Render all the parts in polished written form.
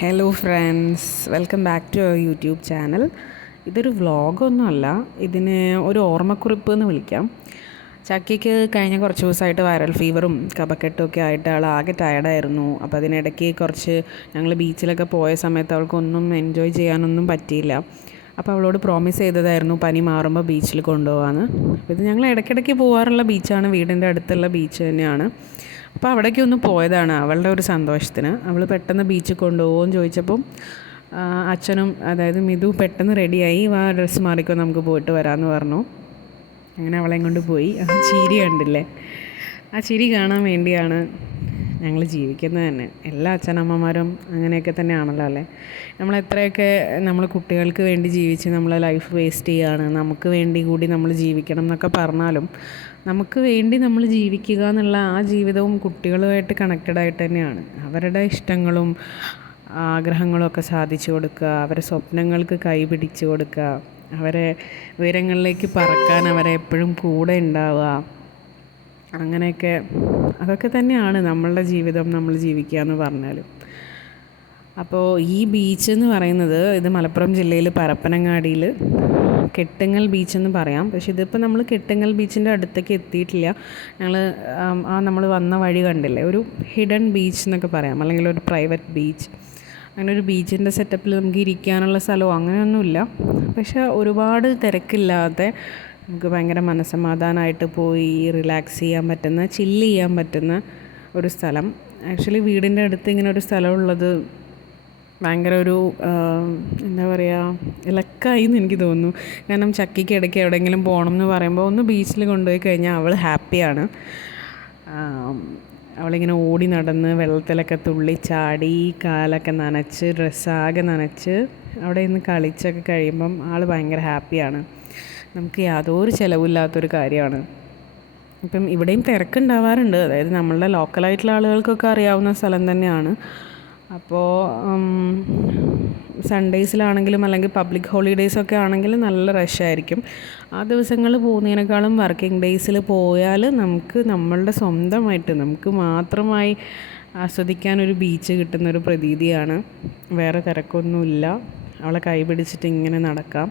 Hello friends, welcome back to our YouTube channel. ഇതൊരു വ്ളോഗൊന്നുമല്ല, ഇതിന് ഒരു ഓർമ്മക്കുറിപ്പ് എന്ന് വിളിക്കാം. ചക്കിക്ക് കഴിഞ്ഞ കുറച്ച് ദിവസമായിട്ട് വൈറൽ ഫീവറും കഫക്കെട്ടും ഒക്കെ ആയിട്ട് ആൾ ആകെ ടയർഡായിരുന്നു. അപ്പോൾ അതിനിടയ്ക്ക് ഞങ്ങൾ ബീച്ചിലൊക്കെ പോയ സമയത്ത് അവൾക്കൊന്നും എൻജോയ് ചെയ്യാനൊന്നും പറ്റിയില്ല. അപ്പോൾ അവളോട് പ്രോമിസ് ചെയ്തതായിരുന്നു പനി മാറുമ്പോൾ ബീച്ചിൽ കൊണ്ടുപോകാമെന്ന്. അപ്പോൾ ഇത് ഞങ്ങൾ ഇടയ്ക്കിടയ്ക്ക് പോകാറുള്ള ബീച്ചാണ്, വീടിൻ്റെ അടുത്തുള്ള ബീച്ച് തന്നെയാണ്. അപ്പോൾ അവിടേക്ക് ഒന്ന് പോയതാണ് അവളുടെ ഒരു സന്തോഷത്തിന്. അവൾ പെട്ടെന്ന് ബീച്ചിൽ കൊണ്ടുപോകുമെന്ന് ചോദിച്ചപ്പം അച്ഛനും, അതായത് മിതു, പെട്ടെന്ന് റെഡിയായി, ഡ്രസ്സ് മാറിക്കോ നമുക്ക് പോയിട്ട് വരാമെന്ന് പറഞ്ഞു. അങ്ങനെ അവളെയും കൊണ്ട് പോയി. ആ ചിരി കണ്ടില്ലേ, ആ ചിരി കാണാൻ വേണ്ടിയാണ് ഞങ്ങൾ ജീവിക്കുന്നത് തന്നെ. എല്ലാ അച്ഛനമ്മമാരും അങ്ങനെയൊക്കെ തന്നെയാണല്ലോ അല്ലേ. നമ്മൾ എത്രയൊക്കെ നമ്മൾ കുട്ടികൾക്ക് വേണ്ടി ജീവിച്ച് നമ്മളെ ലൈഫ് വേസ്റ്റ് ചെയ്യുകയാണ്, നമുക്ക് വേണ്ടി കൂടി നമ്മൾ ജീവിക്കണം എന്നൊക്കെ പറഞ്ഞാലും നമുക്ക് വേണ്ടി നമ്മൾ ജീവിക്കുക എന്നുള്ള ആ ജീവിതവും കുട്ടികളുമായിട്ട് കണക്റ്റഡ് ആയിട്ട് തന്നെയാണ്. അവരുടെ ഇഷ്ടങ്ങളും ആഗ്രഹങ്ങളും ഒക്കെ സാധിച്ചു കൊടുക്കുക, അവരുടെ സ്വപ്നങ്ങൾക്ക് കൈ പിടിച്ചു കൊടുക്കുക, അവരെ ഉയരങ്ങളിലേക്ക് പറക്കാൻ അവരെ എപ്പോഴും കൂടെ ഉണ്ടാവുക, അങ്ങനെയൊക്കെ അതൊക്കെ തന്നെയാണ് നമ്മളുടെ ജീവിതം, നമ്മൾ ജീവിക്കുക എന്ന് പറഞ്ഞാലും. അപ്പോൾ ഈ ബീച്ച് എന്ന് പറയുന്നത് ഇത് മലപ്പുറം ജില്ലയിൽ പരപ്പനങ്ങാടിയിൽ കെട്ടുങ്ങൽ ബീച്ചെന്ന് പറയാം. പക്ഷേ ഇതിപ്പോൾ നമ്മൾ കെട്ടുങ്ങൽ ബീച്ചിൻ്റെ അടുത്തേക്ക് എത്തിയിട്ടില്ല. നമ്മൾ വന്ന വഴി കണ്ടില്ലേ, ഒരു ഹിഡൻ ബീച്ച് എന്നൊക്കെ പറയാം, അല്ലെങ്കിൽ ഒരു പ്രൈവറ്റ് ബീച്ച്. അങ്ങനെ ഒരു ബീച്ചിൻ്റെ സെറ്റപ്പിൽ നമുക്ക് ഇരിക്കാനുള്ള സ്ഥലമോ അങ്ങനെയൊന്നുമില്ല. പക്ഷേ ഒരുപാട് തിരക്കില്ലാതെ നമുക്ക് ഭയങ്കര മനസ്സമാധാനമായിട്ട് പോയി റിലാക്സ് ചെയ്യാൻ പറ്റുന്ന, ചില്ല് ചെയ്യാൻ പറ്റുന്ന ഒരു സ്ഥലം. ആക്ച്വലി വീടിൻ്റെ അടുത്ത് ഇങ്ങനെ ഒരു സ്ഥലമുള്ളത് ഭയങ്കര ഒരു എന്താ പറയുക, ഇലക്കായി എന്ന് എനിക്ക് തോന്നുന്നു. കാരണം ചക്കിക്ക് ഇടയ്ക്ക് എവിടെയെങ്കിലും പോകണം എന്ന് പറയുമ്പോൾ ഒന്ന് ബീച്ചിൽ കൊണ്ടുപോയി കഴിഞ്ഞാൽ അവൾ ഹാപ്പിയാണ്. അവളിങ്ങനെ ഓടി നടന്ന് വെള്ളത്തിലൊക്കെ തുള്ളി ചാടി കാലൊക്കെ നനച്ച് ഡ്രസ്സാകെ നനച്ച് അവിടെ നിന്ന് കളിച്ചൊക്കെ കഴിയുമ്പം ആൾ ഭയങ്കര ഹാപ്പിയാണ്. നമുക്ക് യാതൊരു ചിലവില്ലാത്തൊരു കാര്യമാണ്. ഇപ്പം ഇവിടെയും തിരക്കുണ്ടാവാറുണ്ട്, അതായത് നമ്മളുടെ ലോക്കലായിട്ടുള്ള ആളുകൾക്കൊക്കെ അറിയാവുന്ന സ്ഥലം തന്നെയാണ്. അപ്പോൾ സൺഡേയ്സിലാണെങ്കിലും അല്ലെങ്കിൽ പബ്ലിക് ഹോളിഡേയ്സൊക്കെ ആണെങ്കിൽ നല്ല റഷായിരിക്കും. ആ ദിവസങ്ങളിൽ പോകുന്നതിനേക്കാളും വർക്കിംഗ് ഡേയ്സിൽ പോയാൽ നമുക്ക് നമ്മളുടെ സ്വന്തമായിട്ട് നമുക്ക് മാത്രമായി ആസ്വദിക്കാനൊരു ബീച്ച് കിട്ടുന്നൊരു പ്രതീതിയാണ്. വേറെ തിരക്കൊന്നുമില്ല. അവളെ കൈ പിടിച്ചിട്ട് ഇങ്ങനെ നടക്കാം,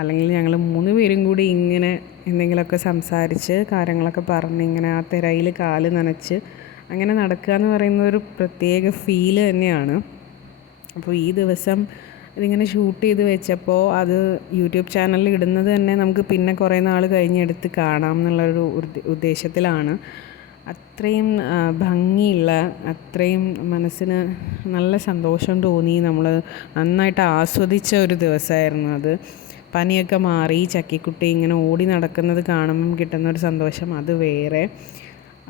അല്ലെങ്കിൽ ഞങ്ങൾ 3 പേരും കൂടി ഇങ്ങനെ എന്തെങ്കിലുമൊക്കെ സംസാരിച്ച് കാര്യങ്ങളൊക്കെ പറഞ്ഞ് ഇങ്ങനെ ആ തിരയിൽ കാല് നനച്ച് അങ്ങനെ നടക്കുക എന്ന് പറയുന്ന ഒരു പ്രത്യേക ഫീല് തന്നെയാണ്. അപ്പോൾ ഈ ദിവസം ഇതിങ്ങനെ ഷൂട്ട് ചെയ്ത് വെച്ചപ്പോൾ അത് യൂട്യൂബ് ചാനലിൽ ഇടുന്നത് തന്നെ നമുക്ക് പിന്നെ കുറേ നാൾ കഴിഞ്ഞെടുത്ത് കാണാം എന്നുള്ളൊരു ഉദ്ദേശത്തിലാണ്. അത്രയും ഭംഗിയുള്ള, അത്രയും മനസ്സിന് നല്ല സന്തോഷം തോന്നി, നമ്മൾ നന്നായിട്ട് ആസ്വദിച്ച ഒരു ദിവസമായിരുന്നു അത്. പനിയൊക്കെ മാറി ചക്കിക്കുട്ടി ഇങ്ങനെ ഓടി നടക്കുന്നത് കാണുമ്പം കിട്ടുന്നൊരു സന്തോഷം അത് വേറെ.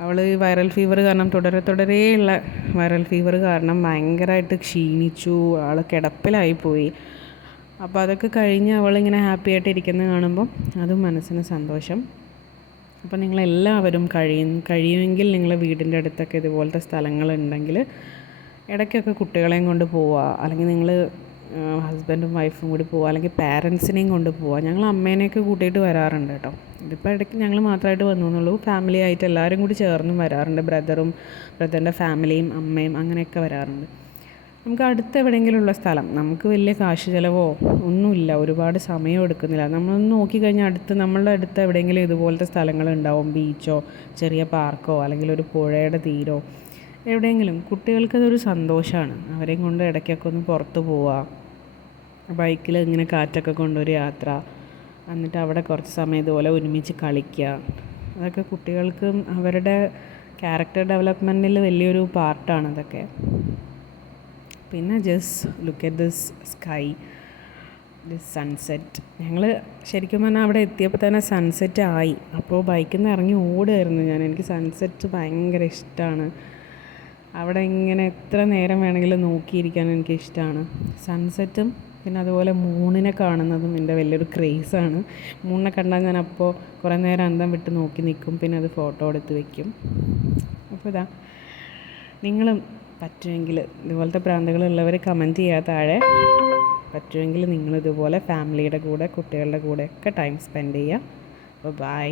അവൾ വൈറൽ ഫീവർ കാരണം തുടരെയുള്ള വൈറൽ ഫീവർ കാരണം ഭയങ്കരമായിട്ട് ക്ഷീണിച്ചു, ആൾ കിടപ്പിലായിപ്പോയി. അപ്പോൾ അതൊക്കെ കഴിഞ്ഞ് അവളിങ്ങനെ ഹാപ്പി ആയിട്ട് ഇരിക്കുന്നത് കാണുമ്പം അതും മനസ്സിന് സന്തോഷം. അപ്പോൾ നിങ്ങളെല്ലാവരും കഴിയുമെങ്കിൽ നിങ്ങളെ വീടിൻ്റെ അടുത്തൊക്കെ ഇതുപോലത്തെ സ്ഥലങ്ങളുണ്ടെങ്കിൽ ഇടയ്ക്കൊക്കെ കുട്ടികളെയും കൊണ്ട് പോവുക, അല്ലെങ്കിൽ നിങ്ങൾ ഹസ്ബൻഡും വൈഫും കൂടി പോവുക, അല്ലെങ്കിൽ പാരൻസിനെയും കൊണ്ട് പോവുക. ഞങ്ങൾ അമ്മേനെയൊക്കെ കൂട്ടിയിട്ട് വരാറുണ്ട് കേട്ടോ. ഇതിപ്പോൾ ഇടയ്ക്ക് ഞങ്ങൾ മാത്രമായിട്ട് വന്നു എന്നുള്ളൂ, ഫാമിലി ആയിട്ട് എല്ലാവരും കൂടി ചേർന്നും വരാറുണ്ട്. ബ്രദറിൻ്റെ ഫാമിലിയും അമ്മയും അങ്ങനെയൊക്കെ വരാറുണ്ട്. നമുക്ക് അടുത്ത് എവിടെയെങ്കിലുമുള്ള സ്ഥലം, നമുക്ക് വലിയ കാശ് ചിലവോ ഒന്നുമില്ല, ഒരുപാട് സമയം എടുക്കുന്നില്ല. നമ്മളൊന്ന് നോക്കിക്കഴിഞ്ഞാൽ നമ്മളുടെ അടുത്ത് എവിടെയെങ്കിലും ഇതുപോലത്തെ സ്ഥലങ്ങളുണ്ടാവും, ബീച്ചോ ചെറിയ പാർക്കോ അല്ലെങ്കിൽ ഒരു പുഴയുടെ തീരോ എവിടെയെങ്കിലും. കുട്ടികൾക്കതൊരു സന്തോഷമാണ്, അവരെയും കൊണ്ട് ഇടയ്ക്കൊക്കെ ഒന്ന് പുറത്ത് പോവുക, ബൈക്കിൽ ഇങ്ങനെ കാറ്റൊക്കെ കൊണ്ടൊരു യാത്ര, എന്നിട്ട് അവിടെ കുറച്ച് സമയം ഇതുപോലെ ഒരുമിച്ച് കളിക്കുക. അതൊക്കെ കുട്ടികൾക്കും അവരുടെ ക്യാരക്ടർ ഡെവലപ്മെൻറ്റിൽ വലിയൊരു പാർട്ടാണ് അതൊക്കെ. പിന്നെ just look at this sky, this sunset. ഞങ്ങൾ ശരിക്കും പറഞ്ഞാൽ അവിടെ എത്തിയപ്പോൾ തന്നെ സൺസെറ്റ് ആയി. അപ്പോൾ ബൈക്കിൽ നിന്ന് ഇറങ്ങി ഓടുമായിരുന്നു ഞാൻ. എനിക്ക് സൺസെറ്റ് ഭയങ്കര ഇഷ്ടമാണ്. അവിടെ ഇങ്ങനെ എത്ര നേരം വേണമെങ്കിലും നോക്കിയിരിക്കാൻ എനിക്കിഷ്ടമാണ്. സൺസെറ്റും പിന്നെ അതുപോലെ മൂണിനെ കാണുന്നതും എൻ്റെ വലിയൊരു ക്രേസാണ്. മൂണിനെ കണ്ടാൽ ഞാൻ അപ്പോൾ കുറേ നേരം അന്തം വിട്ട് നോക്കി നിൽക്കും, പിന്നെ അത് ഫോട്ടോ എടുത്ത് വയ്ക്കും. അപ്പോൾ നിങ്ങളും പറ്റുമെങ്കിൽ ഇതുപോലത്തെ ഭ്രാന്തുകളുള്ളവർ കമൻറ്റ് ചെയ്യാൻ താഴെ. പറ്റുമെങ്കിൽ നിങ്ങളിതുപോലെ ഫാമിലിയുടെ കൂടെ കുട്ടികളുടെ കൂടെയൊക്കെ ടൈം സ്പെൻഡ് ചെയ്യുക. അപ്പോൾ ബൈ.